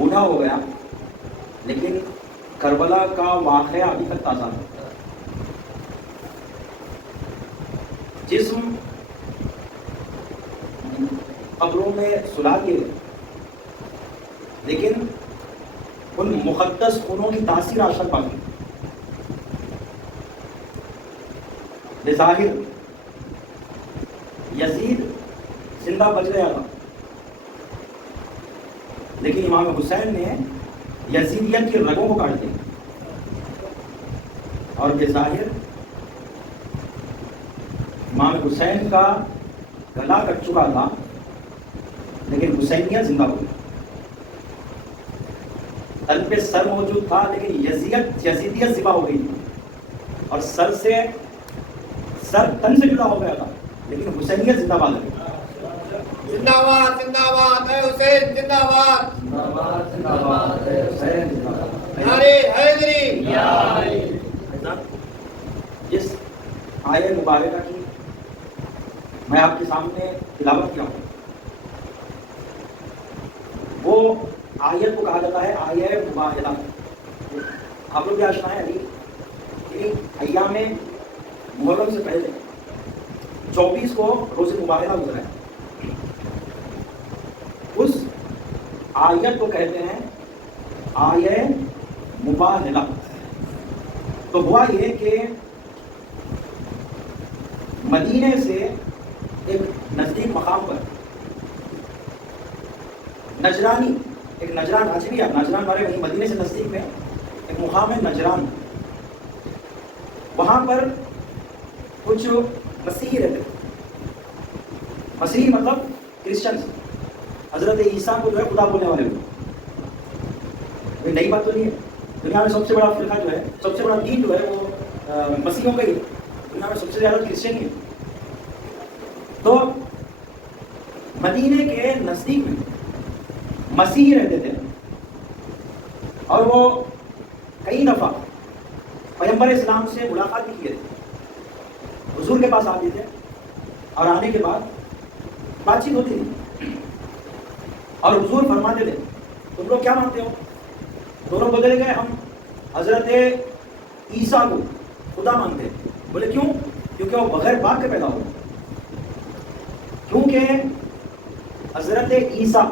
بوڑھا ہو گیا لیکن کربلا کا واقعہ ابھی تک تازہ ہے. جسم قبروں میں سلا دیے گئے لیکن ان مقدس خونوں کی تاثیر آج تک باقی. بظاہر یزید زندہ بچ گیا تھا لیکن امام حسین نے یزیدیت کی رگوں کو کاٹ دیا اور بظاہر امام حسین کا گلا کٹ چکا تھا لیکن حسینیت زندہ ہو گئی. تن پہ سر موجود تھا لیکن یزیدیت ذبح ہو گئی تھی اور سر تن سے جدا ہو گیا تھا لیکن حسینیت زندہ باد ہے. زندہ باد زندہ باد اے حسین زندہ باد زندہ باد اے حسین زندہ باد. نعرے حیدری یا علی. جس آیت مبارکہ کی میں آپ کے سامنے تلاوت کیا ہوں وہ آیت کو کہا جاتا ہے آیت مباہلہ. آپ لوگ بھی آشنا ہے ابھی ایام محرم سے پہلے 24 کو روز مباہلہ گزرا ہے. اس آیت کو کہتے ہیں آیت مباہلہ. تو ہوا یہ کہ مدینے سے ایک نزدیک مقام پر نجرانی ایک نجران عجیبی ہے نجران والے وہیں مدینے سے نزدیک میں ایک مقام ہے نجران. وہاں پر کچھ مسیحی رہتے ہیں. مسیحی مطلب کرسچنز. حضرت عیسیٰ کو جو ہے خدا بولنے والے لوگ. یہ نئی بات تو نہیں ہے. دنیا میں سب سے بڑا فرقہ جو ہے سب سے بڑا دین جو ہے وہ مسیحیوں کا ہی ہے. دنیا میں سب سے زیادہ کرسچن ہی ہے. تو مدینے کے نزدیک میں مسیحی رہتے تھے اور وہ کئی دفعہ پیغمبر اسلام سے ملاقات بھی کیے تھے. حضور کے پاس آتے تھے اور آنے کے بعد بات چیت ہوتی تھی اور حضور فرماتے تھے تم لوگ کیا مانتے ہو؟ دونوں بدلے گئے ہم حضرت عیسیٰ کو خدا مانتے ہیں. بولے کیوں؟ کیونکہ وہ بغیر باپ کے پیدا ہو. کیونکہ حضرت عیسیٰ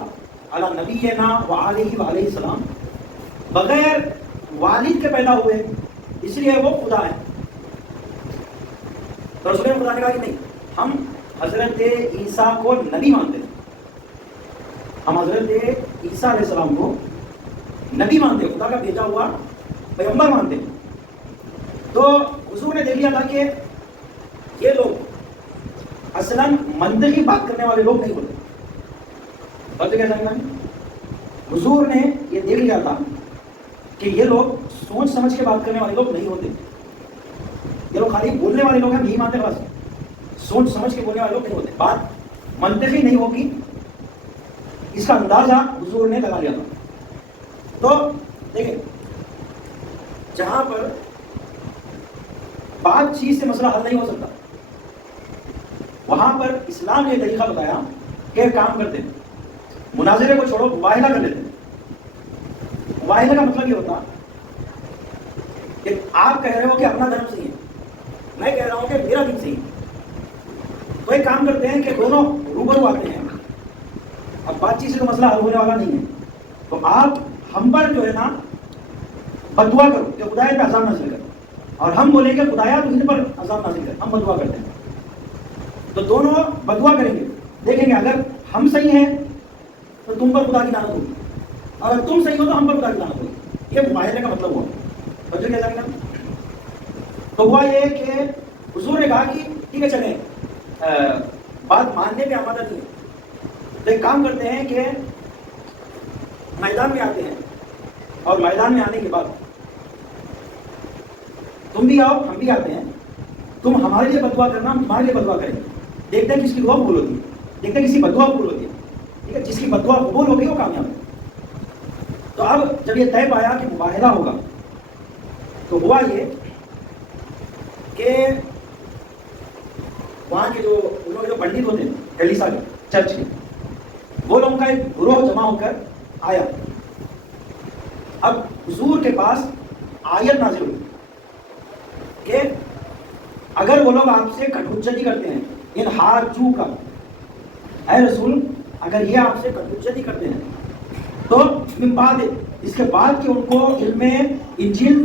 علی نبینا وعلیہ وعلیہ السلام بغیر والد کے پیدا ہوئے اس لیے وہ خدا ہے. تو رسول خدا نے کہا کہ نہیں ہم حضرت عیسیٰ کو نبی مانتے ہیں. ہم حضرت عیسیٰ علیہ السلام کو نبی مانتے ہیں خدا کا بھیجا ہوا پیغمبر مانتے ہیں. تو حضور نے دیکھ لیا تھا کہ یہ لوگ اصلاً منطقی بات کرنے والے لوگ نہیں ہوتے. بات کیا سمجھنا حضور نے یہ دیکھ لیا تھا کہ یہ لوگ سوچ سمجھ کے بات کرنے والے لوگ نہیں ہوتے. یہ لوگ خالی بولنے والے لوگ ہیں نہیں مانتے بس. سوچ سمجھ کے بولنے والے لوگ نہیں ہوتے. بات منطقی نہیں ہوگی اس کا اندازہ حضور نے لگا لیا تھا. تو دیکھیں جہاں پر بات چیز سے مسئلہ حل نہیں ہو سکتا وہاں پر اسلام نے طریقہ بتایا کہ کام کرتے ہیں مناظرے کو چھوڑو مباہلہ کر لیتے ہیں. مباہلہ کا مطلب یہ ہوتا کہ آپ کہہ رہے ہو کہ اپنا دھرم صحیح ہے میں کہہ رہا ہوں کہ میرا دین صحیح ہے. تو ایک کام کرتے ہیں کہ دونوں روبرو آتے ہیں. اب بات چیت سے تو مسئلہ حل ہونے والا نہیں ہے تو آپ ہم پر جو ہے نا بدعا کرو کہ خدا پہ عذاب نازل کر اور ہم بولیں گے خدایا تو ان پر عذاب نازل کر. ہم بدعا کرتے ہیں تو دونوں بدعا کریں گے. دیکھیں گے اگر ہم صحیح ہیں تو تم پر خدا کی لعنت ہوگی اور اگر تم صحیح ہو تو ہم پر خدا کی لعنت ہوگی. یہ مباہلے کا مطلب ہوا. بچوں کیسا کیا تو ہوا یہ کہ حضور نے کہا کہ ٹھیک ہے چلیں بات ماننے پہ آمادہ نہیں ہے تو ایک کام کرتے ہیں کہ میدان میں آتے ہیں اور میدان میں آنے کے بعد تم بھی آؤ ہم بھی آتے ہیں. تم ہمارے لیے بدعا کرنا ہم تمہارے لیے بدعا کریں گے. دیکھتے ہیں کس کی دعا قبول ہوتی ہے. دیکھتے ہیں کسی بدعا قبول ہوتی ہے. ٹھیک ہے جس کی بدعا قبول ہوگی وہ کامیاب ہے. تو اب جب یہ طے پایا کہ مباہلہ ہوگا تو ہوا یہ کہ وہاں کے جو پنڈت ہوتے ہیں کلیسا کے چرچ کے وہ لوگوں کا ایک گروہ جمع ہو کر آیا اب حضور کے پاس آیت نازل ہوئی کہ اگر وہ لوگ آپ سے کٹ حجتی کرتے ہیں، ان حاجو کا، اے رسول اگر یہ آپ سے کٹ حجتی کرتے ہیں تو من بعد، اس کے بعد کہ ان کو علم انجیل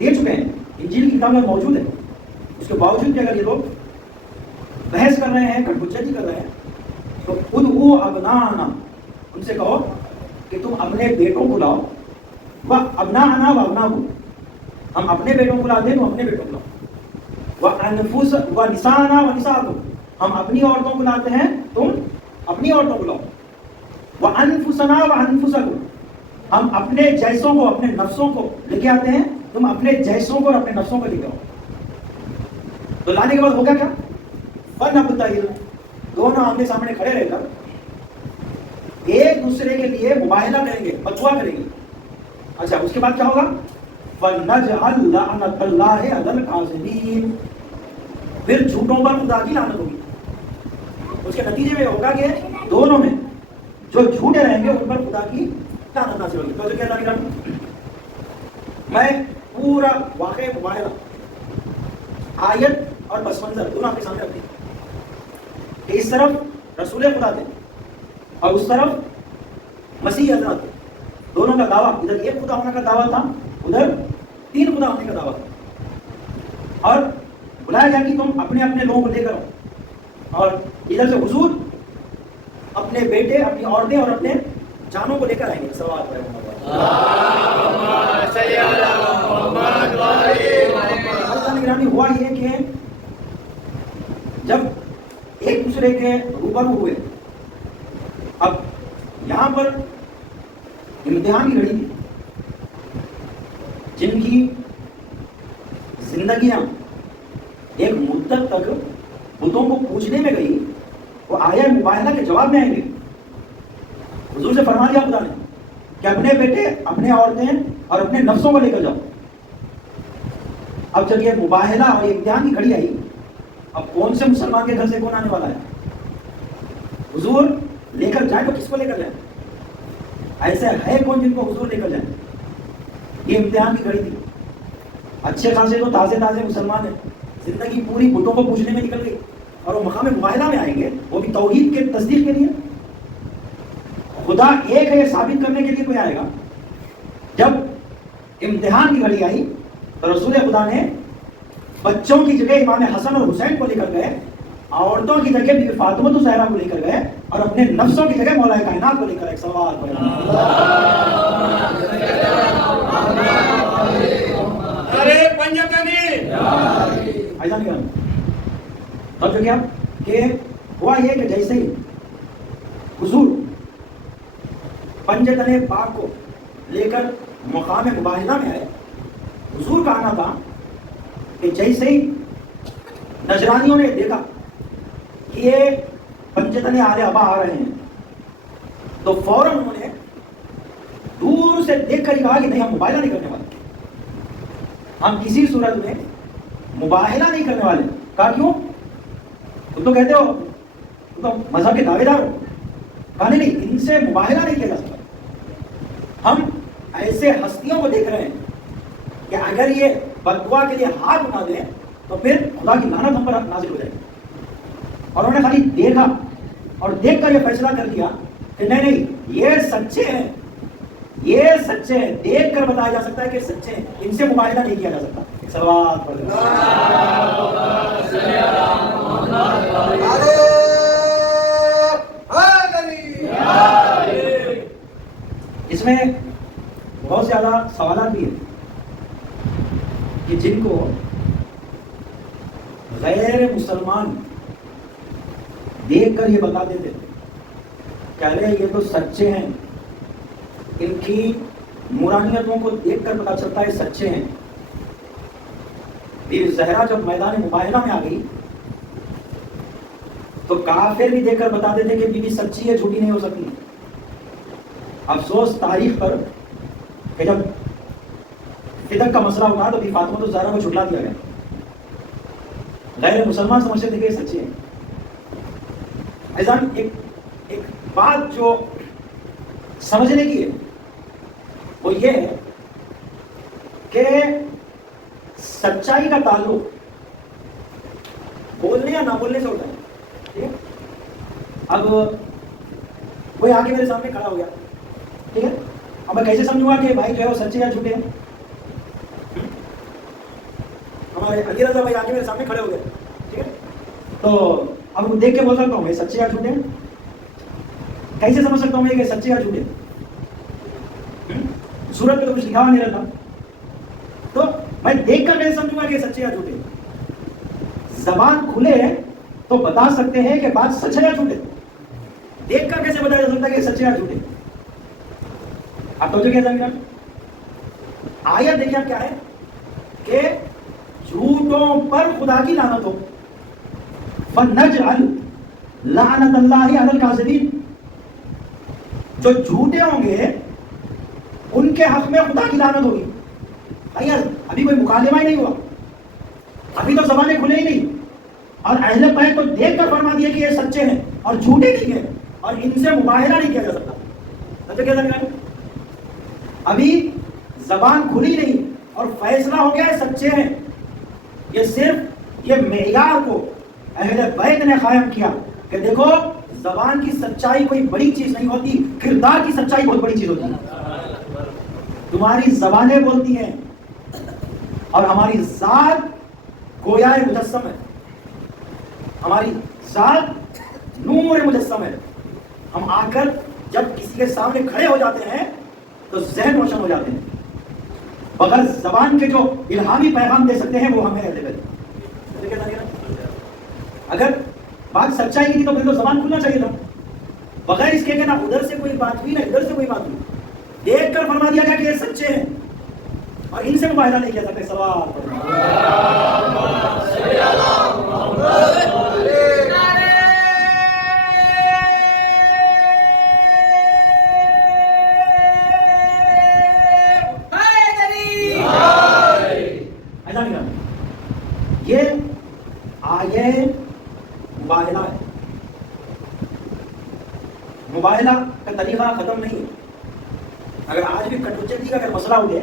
دے چکے ہیں، انجیل کی کتاب میں موجود ہے، اس کے باوجود کہ اگر یہ لوگ بحث کر رہے ہیں، کٹ حجتی کر رہے ہیں، تو ادعوا ابناءنا، ان سے کہو کہ تم اپنے بیٹوں کو لاؤ، وہ ابناءنا و ابناءکم، ہم اپنے بیٹوں کو لاتے ہیں، تم اپنے بیٹوں کو لاؤ، وانفس و نساءنا و نساءکم، ہم اپنی عورتوں کو لاتے ہیں، تم اپنی عورتوں کو لاؤ، وانفسنا و انفسکم، ہم اپنے جیسوں کو، اپنے نفسوں کو لے کے آتے ہیں، تم اپنے جیسوں کو اور اپنے نفسوں کو لے کے آؤ۔ تو لانے کے بعد ہوگا کیا؟ فنبتہل، دونوں آمنے سامنے کھڑے رہ کر ایک دوسرے کے لیے مباہلہ کریں گے، فتویٰ کریں گے۔ اچھا اس کے بعد کیا ہوگا؟ فَنَجْعَلْ لَعْنَتَ اللَّهِ عَلَى الْكَاذِبِينَ، پھر جھوٹوں پر خدا کی لعنت ہوگی۔ اس کے نتیجے میں ہوگا کہ دونوں میں جو جھوٹے رہیں گے ان پر خدا کی لعنت نازل ہوگی۔ تو کیا اللہ نے، میں پورا واقع مباہلہ، آیت اور پس منظر دونوں آپ کے سامنے رکھتی کہ اس طرف رسول خدا تھے اور اس طرف مسیح حضرت، دونوں کا دعویٰ، ادھر ایک خدا ہونے کا دعویٰ تھا، ادھر تین خدا ہونے کا دعویٰ تھا، اور بلایا گیا کہ تم اپنے اپنے لوگوں کو لے کر آؤ، اور ادھر سے حضور اپنے بیٹے، اپنی عورتیں اور اپنے جانوں کو لے کر آئیں گے۔ صلوات نگرانی ہوا یہ کہ جب ایک دوسرے کے روبرو ہوئے، اب یہاں پر امتحان کی گھڑی تھی، جن کی زندگیاں ایک مدت تک بتوں کو پوچھنے میں گئی، وہ آیا مباہلہ کے جواب میں آئیں گے۔ حضور سے فرما دیا خدا نے کہ اپنے بیٹے، اپنے عورتیں اور اپنے نفسوں کو لے کر جاؤ۔ اب جب یہ مباہلہ اور یہ امتحان کی گھڑی آئی، اب کون سے مسلمان کے گھر سے کون آنے والا ہے؟ حضور لے کر جائیں تو کس کو لے کر جائیں؟ ایسے ہے کون جن کو حضور لے کر جائیں؟ یہ امتحان کی گھڑی تھی۔ اچھے خاصے تو تازے تازے مسلمان ہیں، زندگی پوری بتوں کو پوچھنے میں نکل گئی، اور وہ مقام مباہلہ میں آئیں گے، وہ بھی توحید کے تصدیق کے لیے۔ خدا ایک ہے یہ ثابت کرنے کے لیے کوئی آئے گا۔ جب امتحان کی گھڑی آئی تو رسول خدا نے بچوں کی جگہ امام حسن اور حسین کو لے کر گئے، عورتوں کی جگہ بی بی فاطمہ الزہرا کو لے کر گئے، اور اپنے نفسوں کی جگہ مولا کائنات کو لے کر ایک سوال پڑھا۔ ارے پنجتنی ایسا نہیں کرنا۔ تب جو کیا کہ ہوا یہ کہ جیسے ہی حضور پنجتن پاک کو لے کر مقام مباہلہ میں آئے، حضور کا آنا تھا کہ جیسے ہی نجرانیوں نے دیکھا کہ یہ پنجتن آل ابا آ رہے ہیں، تو فوراً انہوں نے دور سے دیکھ کر ہی کہا کہ نہیں، ہم مباہلہ نہیں کرنے والے، ہم کسی صورت میں مباہلہ نہیں کرنے والے۔ کہا کیوں؟ تم تو کہتے ہو، تم تو مذہب کے دعوے دار ہو۔ کہا نہیں، ان سے مباہلہ نہیں کیا جا سکتا۔ ہم ایسے ہستیوں کو دیکھ رہے ہیں کہ اگر یہ بددعا کے لیے ہاتھ اٹھا دیں تو پھر خدا کی لعنت ہم پر نازل ہو جائے گی۔ اور انہوں نے خالی دیکھا اور دیکھ کر یہ فیصلہ کر دیا کہ نہیں نہیں، یہ سچے ہیں، یہ سچے ہیں، دیکھ کر بتایا جا سکتا ہے کہ سچے ہیں، ان سے مباہلہ نہیں کیا جا سکتا۔ صلوات پڑھ لیں۔ اس میں بہت زیادہ سوالات بھی ہیں کہ جن کو غیر مسلمان دیکھ کر یہ بتا دیتے کہ ارے یہ تو سچے ہیں، ان کی نورانیتوں کو دیکھ کر پتا چلتا ہے سچے ہیں۔ بی بی زہرا جب میدان مباہلہ میں آ گئی تو کافر بھی دیکھ کر بتا دیتے کہ بی بی سچی ہے، جھوٹی نہیں ہو سکتی۔ افسوس تاریخ پر کہ جب فدق کا مسئلہ اٹھا تو بی فاطمہ الزہرا کو چھٹلا دیا گیا۔ غیر مسلمان سمجھتے تھے کہ یہ سچے ہیں۔ ایسا ایک بات جو سمجھنے کی ہے وہ یہ ہے کہ سچائی کا تعلق بولنے یا نہ بولنے سے ہوتا ہے. ٹھیک ہے. اب کوئی آ کے میرے سامنے کھڑا ہو گیا, ٹھیک ہے, اب میں کیسے سمجھوں گا کہ بھائی جو ہے وہ سچے یا جھوٹے ہیں؟ ہمارے علی رضا بھائی آ کے میرے سامنے کھڑے ہو گئے, ٹھیک ہے, تو اب دیکھ کے بول سکتا ہوں یہ سچے یا جھوٹے ہیں؟ کیسے سمجھ سکتا ہوں میں کہ سچے یا جھوٹے؟ صورت پہ تو کچھ لکھا ہوا نہیں رہتا, تو میں دیکھ کر کیسے سمجھوں گا کہ سچے یا جھوٹے؟ زبان کھلے تو بتا سکتے ہیں کہ بات سچ ہے یا جھوٹے. دیکھ کر کیسے بتایا جا سکتا ہے کہ سچے یا جھوٹے؟ آپ تو کیا سمجھا آیت دیکھیے کیا ہے کہ جھوٹوں پر خدا کی لعنت ہو. فَنَجْعَلْ لَعْنَتَ اللَّهِ عَلَى الْكَاذِبِينَ. جو جھوٹے ہوں گے ان کے حق میں خدا کی لعنت ہوگی. ابھی کوئی مکالمہ ہی نہیں ہوا, ابھی تو زبانیں کھلے ہی نہیں, اور اہل بیت تو دیکھ کر فرما دیا کہ یہ سچے ہیں اور جھوٹے نہیں ہیں, اور ان سے مباہلہ نہیں کیا جا سکتا. سچے کیا سمجھا؟ ابھی زبان کھلی نہیں اور فیصلہ ہو گیا ہے سچے ہیں. یہ صرف یہ معیار کو اہل بیت نے قائم کیا کہ دیکھو زبان کی سچائی کوئی بڑی چیز نہیں ہوتی, کردار کی سچائی بہت بڑی چیز ہوتی ہے. تمہاری زبانیں بولتی ہیں اور ہماری ذات گویا مجسم ہے, ہماری ذات نور مجسم ہے. ہم آ کر جب کسی کے سامنے کھڑے ہو جاتے ہیں تو ذہن روشن ہو جاتے ہیں. بغیر زبان کے جو الہامی پیغام دے سکتے ہیں وہ ہمیں اہل بیت. اگر بات سچائی کی تھی تو پھر تو زبان کھلنا چاہیے تھا. بغیر اس کے کہ نہ ادھر سے کوئی بات ہوئی نہ ادھر سے کوئی بات ہوئی, دیکھ کر فرما دیا گیا کہ یہ سچے ہیں اور ان سے مباہلہ نہیں کیا سکتے. ایسا نہیں کرنا. یہ آیے مباہلہ ہے. مباہلہ کا طریقہ ختم نہیں ہے. اگر آج بھی کٹوچتی کا اگر مسئلہ ہو گیا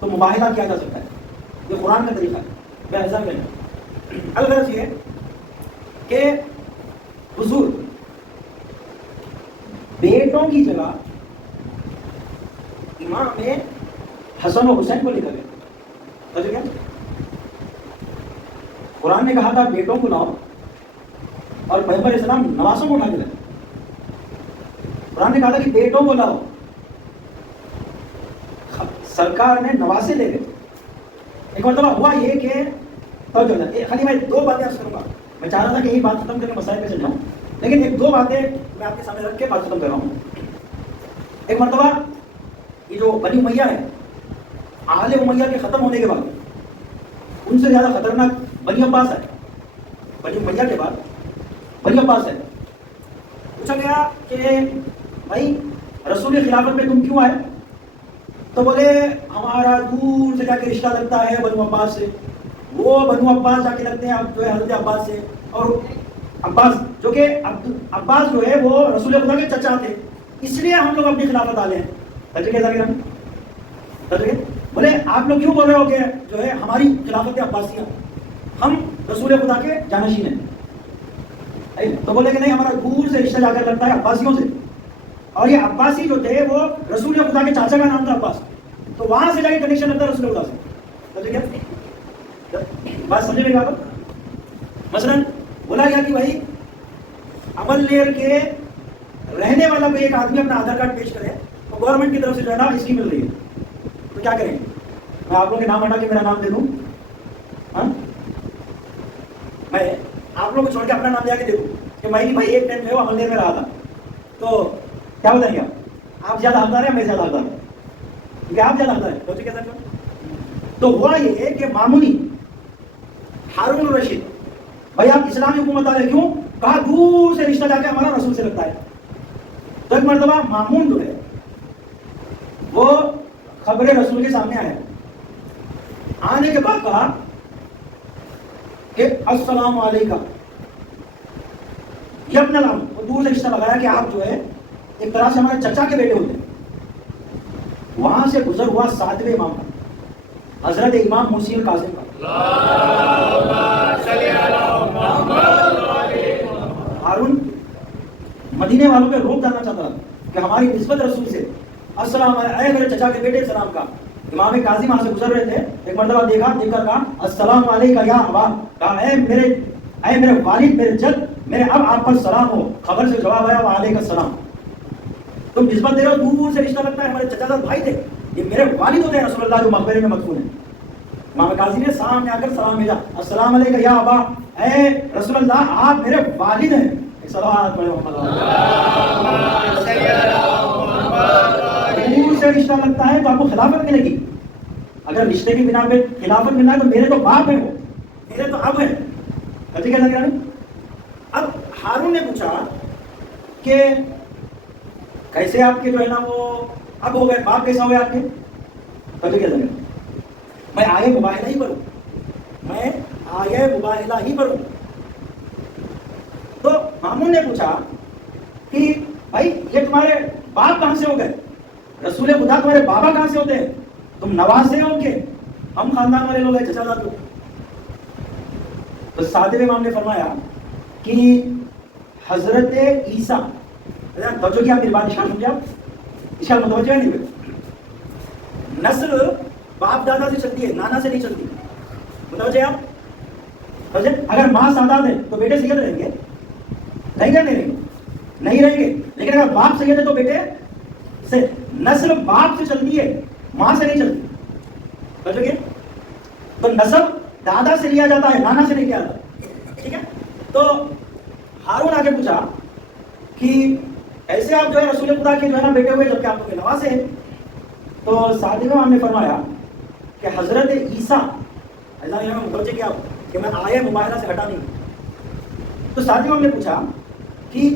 تو مباہلہ کیا جا سکتا ہے. یہ قرآن کا طریقہ ہے. میں ایسا نہیں. الغرض یہ کہ حضور بیٹوں کی جگہ امام حسن و حسین کو لے کر گئے. قرآن نے کہا تھا بیٹوں کو لاؤ, اور پیغمبر اسلام نواسوں کو اٹھا کے لائے. قرآن نے کہا تھا کہ بیٹوں کو لاؤ, سرکار نے نواسے لے گئے. ایک مرتبہ ہوا یہ کہ خالی میں دو باتیں عرض کروں گا. میں چاہ رہا تھا کہ یہی بات ختم کر کے مسائل پہ چل جاؤں, لیکن ایک دو باتیں میں آپ کے سامنے رکھ کے بات ختم کر رہا ہوں. ایک مرتبہ یہ جو بنی امیہ ہے, آل امیہ کے ختم ہونے کے بعد ان سے زیادہ خطرناک بنی عباس ہے. بنی امیہ کے بعد بنی عباس ہے. پوچھا گیا کہ بھائی رسول خلافت میں تم کیوں آئے؟ تو بولے ہمارا دور سے جا کے رشتہ لگتا ہے بنو عباس سے. وہ بنو عباس جا کے لگتے ہیں اب جو ہے حضرت عباس سے, اور عباس جو کہ عباس جو ہے وہ رسول خدا کے چچا تھے, اس لیے ہم لوگ اپنی خلافت آ لے ہیں. بولے آپ لوگ کیوں بول رہے ہو کہ جو ہے ہماری خلافت عباسیہ, ہم رسول خدا کے جانشین ہیں. تو بولے کہ نہیں ہمارا دور سے رشتہ جا کر لگتا ہے عباسیوں سے, اور یہ عباسی جو تھے وہ رسول خدا کے چاچا کا نام تھا عباس, تو وہاں سے جا کے کنیکشن لگتا ہے رسول خدا سے. بات سمجھے میری بات؟ مثلاً بولا گیا کہ بھائی عمل لیر کے رہنے والا کوئی ایک آدمی اپنا آدھار کارڈ پیش کرے تو گورنمنٹ کی طرف سے جو ہے نا اسکیم مل رہی ہے, تو کیا کریں؟ میں آپ لوگوں کے نام ہٹا کے میرا نام دے دوں؟ ہاں, میں آپ لوگوں کو چھوڑ کے اپنا نام دیا کے دیکھوں کہ میں بھائی ایک ٹائم جو ہے وہ عمل لیر میں رہا تھا, تو کیا بتائیں گے آپ زیادہ حقدار ہیں میں زیادہ حقدار ہوں؟ کیونکہ آپ زیادہ حقدار ہیں. سوچے کیسا کیوں؟ تو ہوا یہ ہے کہ معمولی ہارون الرشید بھائی آپ اسلامی حکومت والے کیوں؟ کہا دور سے رشتہ جا کے ہمارا رسول سے لگتا ہے. تو ایک مرتبہ مامون جو ہے وہ خبر رسول کے سامنے آیا. آنے کے بعد کہا کہ السلام علیکم یبن العم, وہ دور سے رشتہ لگایا کہ آپ جو ہے ایک طرح سے ہمارے چچا کے بیٹے ہوتے ہیں. وہاں سے گزر ہوا 7ویں امام, حضرت امام محسن قاسم کا. ہارون مدینے والوں پہ روک ڈالنا چاہتا تھا کہ ہماری نسبت رسول سے. السلام علیکم، اے میرے چچا کے بیٹے سلام کا. امام کاظم وہاں سے گزر رہے تھے، ایک مرتبہ دیکھا، دیکھ کر کہا السلام علیکم یا ابا. کہا اے میرے والد، میرے جد، میرے اب آپ پر سلام ہو. خبر سے جواب آیا وعلیکم السلام. تم نسبت دے رہے ہو، دور دور سے رشتہ لگتا ہے، ہمارے چچا زاد بھائی تھے، یہ میرے والد ہوتے ہیں رسول اللہ جو مقبرے میں مدفون ہیں. امام کاظم نے سامنے آ کر سلام بھیجا، السلام علیکم یا ابا، اے رسول اللہ آپ میرے والد ہیں. ایک صلوات پڑھو محمد. دور سے رشتہ لگتا ہے تو آپ کو خلافت ملے گی. اگر رشتے کی بنا پہ خلافت ملنا ہے تو میرے تو باپ ہیں، وہ میرے تو اب ہیں. ٹھیک ہے. اب ہارون نے پوچھا کہ کیسے آپ کے جو ہے نا وہ اب ہو گئے، باپ کیسا ہوئے آپ کے؟ ٹھیک ہے. میں آیے مباہلہ ہی پڑھوں، میں آیے مباہلہ ہی پڑھوں. تو ہارون نے پوچھا کہ بھائی یہ تمہارے باپ کہاں سے ہو گئے؟ رسول خدا تمہارے بابا کہاں سے ہوتے ہیں؟ تم نواسے ہو کے؟ ہم خاندان والے لوگ ہیں، چچا زاد. تو صادق امام نے فرمایا کہ حضرت عیسیٰ، توجہ کیا میری بات اشارہ سمجھے آپ؟ اشارہ متوجہ ہے نہیں؟ نسل باپ دادا سے چلتی ہے، نانا سے نہیں چلتی. متوجہ آپ؟ اگر ماں سادات ہے تو بیٹے سید رہیں گے، رہیں گے نہیں رہیں گے؟ نہیں رہیں گے. لیکن اگر باپ سید ہے تو بیٹے سے، نسل باپ سے چلتی ہے، ماں سے نہیں چلتی. توجہ کیا؟ تو نسب دادا سے لیا جاتا ہے، نانا سے نہیں لیا جاتا. ٹھیک ہے. تو ہارون آگے پوچھا کہ ایسے آپ جو ہے رسول خدا کے جو ہے نا بیٹے ہوئے جبکہ آپ کے نواسے ہیں. تو صادق امام نے فرمایا کہ حضرت عیسیٰ، ایسا نہیں ہے متوجہ کیا کہ میں آیے مباہلہ سے ہٹا نہیں. تو صادق امام نے پوچھا کہ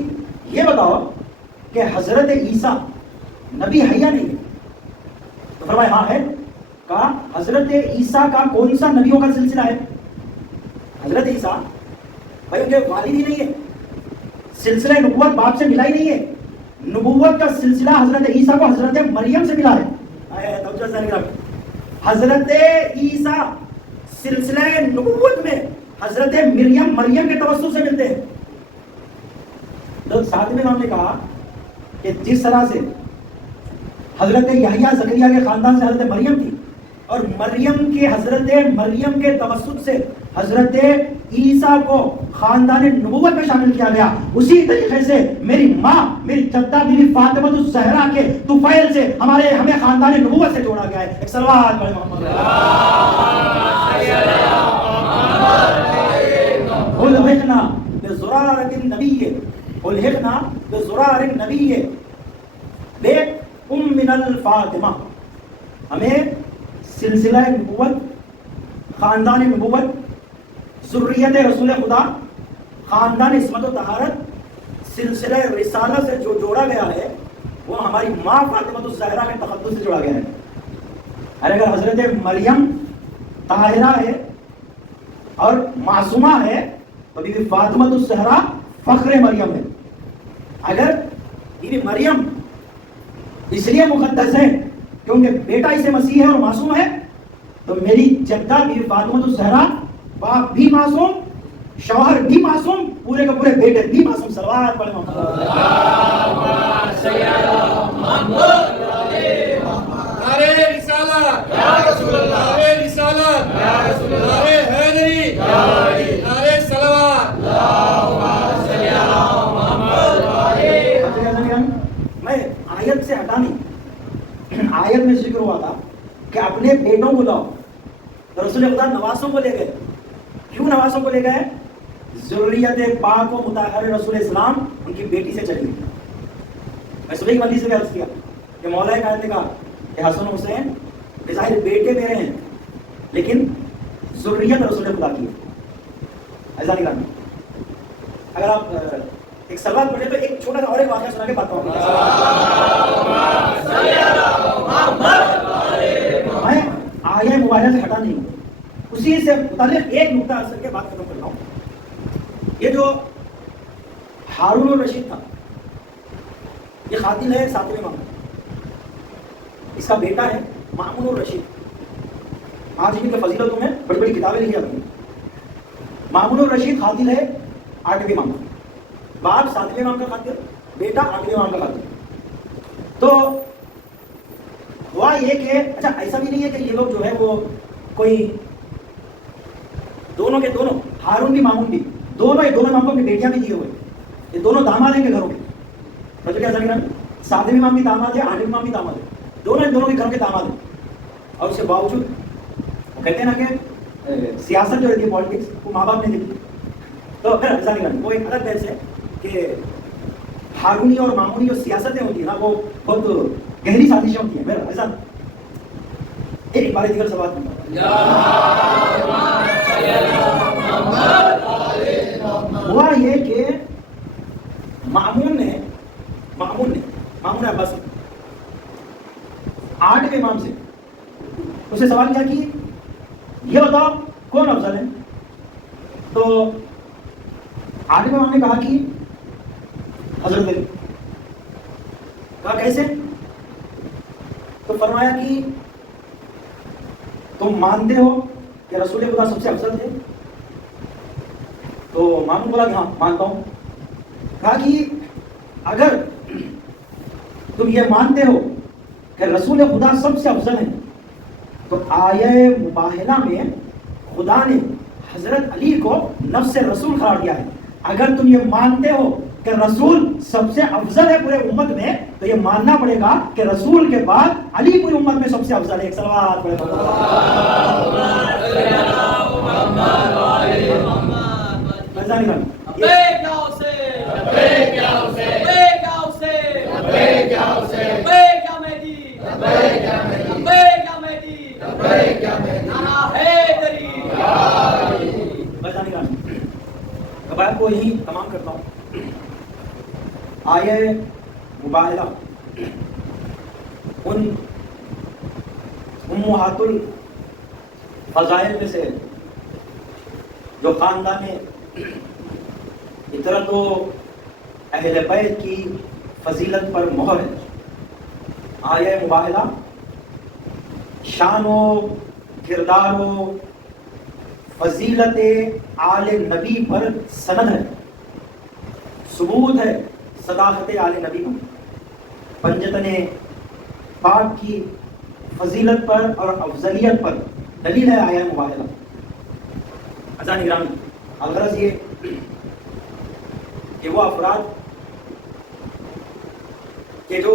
یہ بتاؤ کہ حضرت عیسیٰ نبی ہے یا نہیں ہے؟ تو فرمایا ہاں ہے. کہا حضرت عیسیٰ کا کون سا نبیوں کا سلسلہ ہے؟ حضرت عیسیٰ بھائی ان کے والد ہی نہیں ہے، سلسلہ نبوت باپ سے ملا ہی نہیں ہے. نبوت کا سلسلہ حضرت عیسیٰ کو حضرت مریم سے ملا ہے. حضرت عیسیٰ سلسلہ نبوت میں حضرت مریم کے توسط سے ملتے ہیں. تو ساتھ میں ہم نے کہا کہ جس طرح سے حضرت یحییٰ زکریا کے خاندان سے حضرت مریم تھی، اور مریم کے حضرت مریم کے توسط سے حضرت عیسیٰ کو خاندان نبوت میں شامل کیا گیا، اسی طریقے سے میری ماں، میری جدہ بیوی فاطمہ الزہرا کے طفیل سے ہمیں خاندان نبوت سے جوڑا گیا ہے. ایک صلوات پڑھیں محمد. الحقنا بزرار النبی، الحقنا بزرار النبی بے ام من الفاطمہ. ہمیں سلسلہ نبوت، خاندان نبوت، ذریت رسول خدا، خاندان عصمت و طہارت، سلسلہ رسالہ سے جو جوڑا گیا ہے وہ ہماری ماں فاطمہ الزہرا کے تقدس سے جوڑا گیا ہے. اور اگر حضرت مریم طاہرہ ہے اور معصومہ ہے تو بیوی فاطمہ الزہرا فخر مریم ہے. اگر بیوی مریم اس لیے مقدس ہے کیونکہ بیٹا اسے مسیح ہے اور معصوم ہے، تو میری جدہ بیوی فاطمہ الزہرا باپ بھی معصوم، شوہر بھی معصوم، پورے کے پورے بیٹے بھی معصوم. صلوات پڑھیں محمد. نعرے رسالت یا رسول اللہ، نعرے رسالت یا رسول اللہ، نعرے حیدری یا علی، نعرے صلوات اللہم صلی علی محمد. میں آیت سے ہٹا نہیں، آیت میں ذکر ہوا تھا کہ اپنے بیٹوں کو لاؤ، تو رسول خدا نواسوں کو لے گئے. کیوں نواسوں کو لے گئے؟ ذریت پاک و مطہر رسول اسلام ان کی بیٹی سے چلی. میں صبح کی مندی سے بھی عرض کیا کہ مولا کائنات نے کہا کہ حسن و حسین بظاہر بیٹے میرے ہیں لیکن ذریت رسول خدا کی ہے. ایسا نہیں کرنا. اگر آپ ایک سوال پڑھیں تو ایک چھوٹا سا اور ایک واقعہ سنا کے بات کروں. میں آیہ مبارکہ سے ہٹا نہیں ہوں، اسی سے متعلق ایک نقطہ اثر کے بات ختم کر رہا ہوں. یہ جو ہارون الرشید تھا یہ قاتل ہے ساتویں امام، اس کا بیٹا ہے مامون الرشید. آج ان کے فضیلتوں میں بڑی بڑی کتابیں لکھی جاتی ہیں. مامون الرشید قاتل ہے 8ویں امام کا, باپ 7ویں امام کا قاتل, بیٹا 8ویں امام کا قاتل. تو ہوا یہ کہ اچھا ایسا بھی نہیں ہے کہ یہ لوگ جو ہے وہ کوئی دونوں کے دونوں, ہارون بھی مامون بھی, دونوں امام کو اپنی بیٹیاں بھی دیے ہوئے, یہ دونوں داماد ہیں کے گھروں کے. مطلب کیا سمجھ رہے ہیں, 7ویں امام بھی داماد ہے, 8ویں امام بھی داماد ہے, دونوں کے گھروں کے داماد ہیں. اور اس کے باوجود وہ کہتے ہیں نا کہ سیاست جو رہتی ہے پالیٹکس وہ ماں باپ نے دیکھی. تو پھر ایسا نہیں کرنا, وہ ایک الگ بحث ہے کہ ہارونی اور مامونی جو سیاستیں ہوتی ہیں نا وہ بہت گہری سازشیں ہوتی ہیں. پھر ایسا ایک بار دیگر سوال ہوا یہ کہ مامون عباس 8ویں امام سے اسے سوال کیا کہ یہ بتاؤ کون افضل ہے. تو 8ویں امام نے کہا کہ حضرت علی. کہا کیسے؟ تو فرمایا کہ تم مانتے ہو کہ رسول خدا سب سے افضل تھے؟ تو مامون بولا کہ ہاں مانتا ہوں. کہا کہ اگر تم یہ مانتے ہو کہ رسول خدا سب سے افضل ہیں تو آیہ مباہلہ میں خدا نے حضرت علی کو نفس رسول قرار دیا ہے. اگر تم یہ مانتے ہو کہ رسول سب سے افضل ہے پورے امت میں تو یہ ماننا پڑے گا کہ رسول کے بعد علی پوری امت میں سب سے افضل ہے. ایک صلوات پڑھیں. اب کو یہی تمام کرتا ہوں. آیہ مباہلہ ان امہات الفضائل میں سے جو خاندان اطرت و اہل بیت کی فضیلت پر مہر ہے. آیہ مباہلہ شان و کردار و فضیلت آل نبی پر سند ہے, ثبوت ہے صداقت آل نبی پر, پنجتن پاک کی فضیلت پر اور افضلیت پر دلیل ہے آیہ مباہلہ. عزیزان گرامی, الغرض یہ کہ وہ افراد کہ جو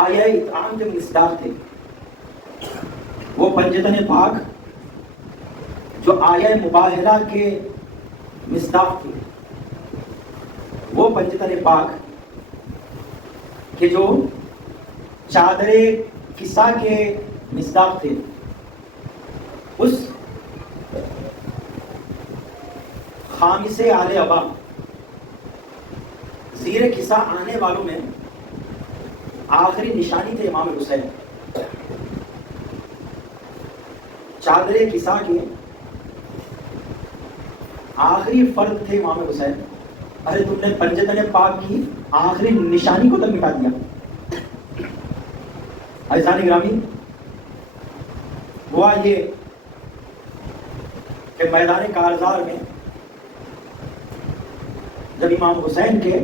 آیہ اطعام کے مصداق تھے, وہ پنجتن پاک جو آیہ مباہلہ کے مصداق تھے, وہ پنجتن پاک کہ جو چادر کسا کے مصداق تھے, اس خامس آل ابا زیر کسا آنے والوں میں آخری نشانی تھے امام حسین. چادر کسا کے آخری فرد تھے امام حسین. ارے تم نے پنجتن پاک کی آخری نشانی کو تک مٹا دیا. عزیزان گرامی, ہوا یہ کہ میدان کارزار میں جب امام حسین کے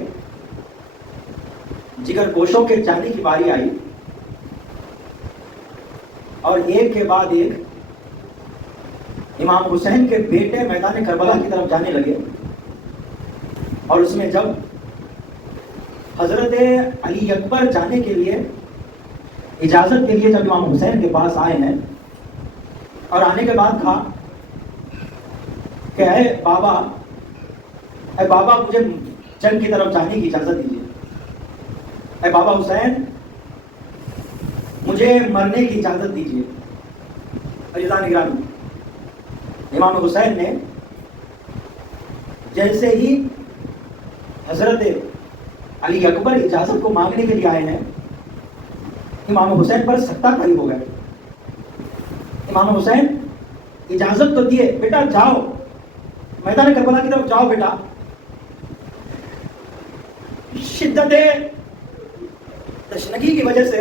جگر گوشوں کے جانے کی باری آئی اور ایک کے بعد ایک امام حسین کے بیٹے میدان کربلا کی طرف جانے لگے, اور اس میں جب حضرت علی اکبر جانے کے لیے اجازت کے لیے جب امام حسین کے پاس آئے ہیں اور آنے کے بعد کہا کہ اے بابا مجھے جنگ کی طرف جانے کی اجازت دیجیے. اے بابا حسین مجھے مرنے کی اجازت دیجیے. عزیزان گرامی, امام حسین نے جیسے ہی حضرت علی اکبر اجازت کو مانگنے کے لیے آئے ہیں, امام حسین پر سکتہ طاری ہو گئے. امام حسین اجازت تو دیے, بیٹا جاؤ میدان کربلا کی طرف جاؤ بیٹا. شدت تشنگی کی وجہ سے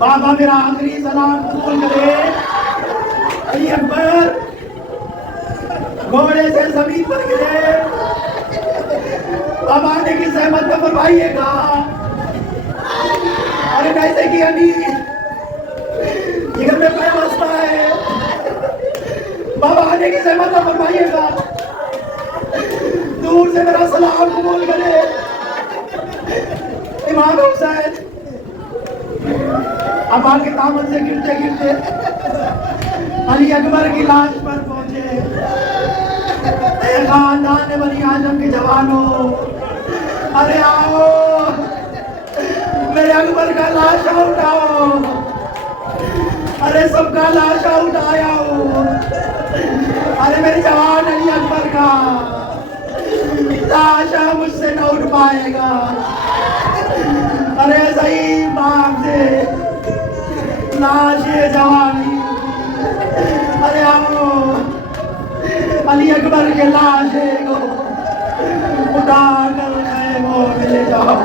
بابا میرا آخری سلام قبول کرے. علی اکبر گھوڑے سے زمین پر گرے. بابا آنے کی زحمت نہ فرمائیے گا. ارے کیسے کیا نہیں یہ گھر میں پیوستہ ہے. بابا آنے کی زحمت نہ فرمائیے گا. دور سے میرا سلام قبول کرے. امام حسین ابا کے دامن سے گرتے گرتے علی اکبر کی لاش پر پہنچے. اے خاندان بنی ہاشم کے جوانوں ارے آؤ میرے اکبر کا لاشا اٹھاؤ. ارے سب کا لاشا اٹھایا ہو. ارے میرے جوان علی اکبر کا لاشا مجھ سے نہ اٹھ پائے گا. ارے صحیح باپ سے لاش جوانی. ارے آؤ علی اکبر کے لاشے کو اٹھا کر خیموں میں لے جاؤ.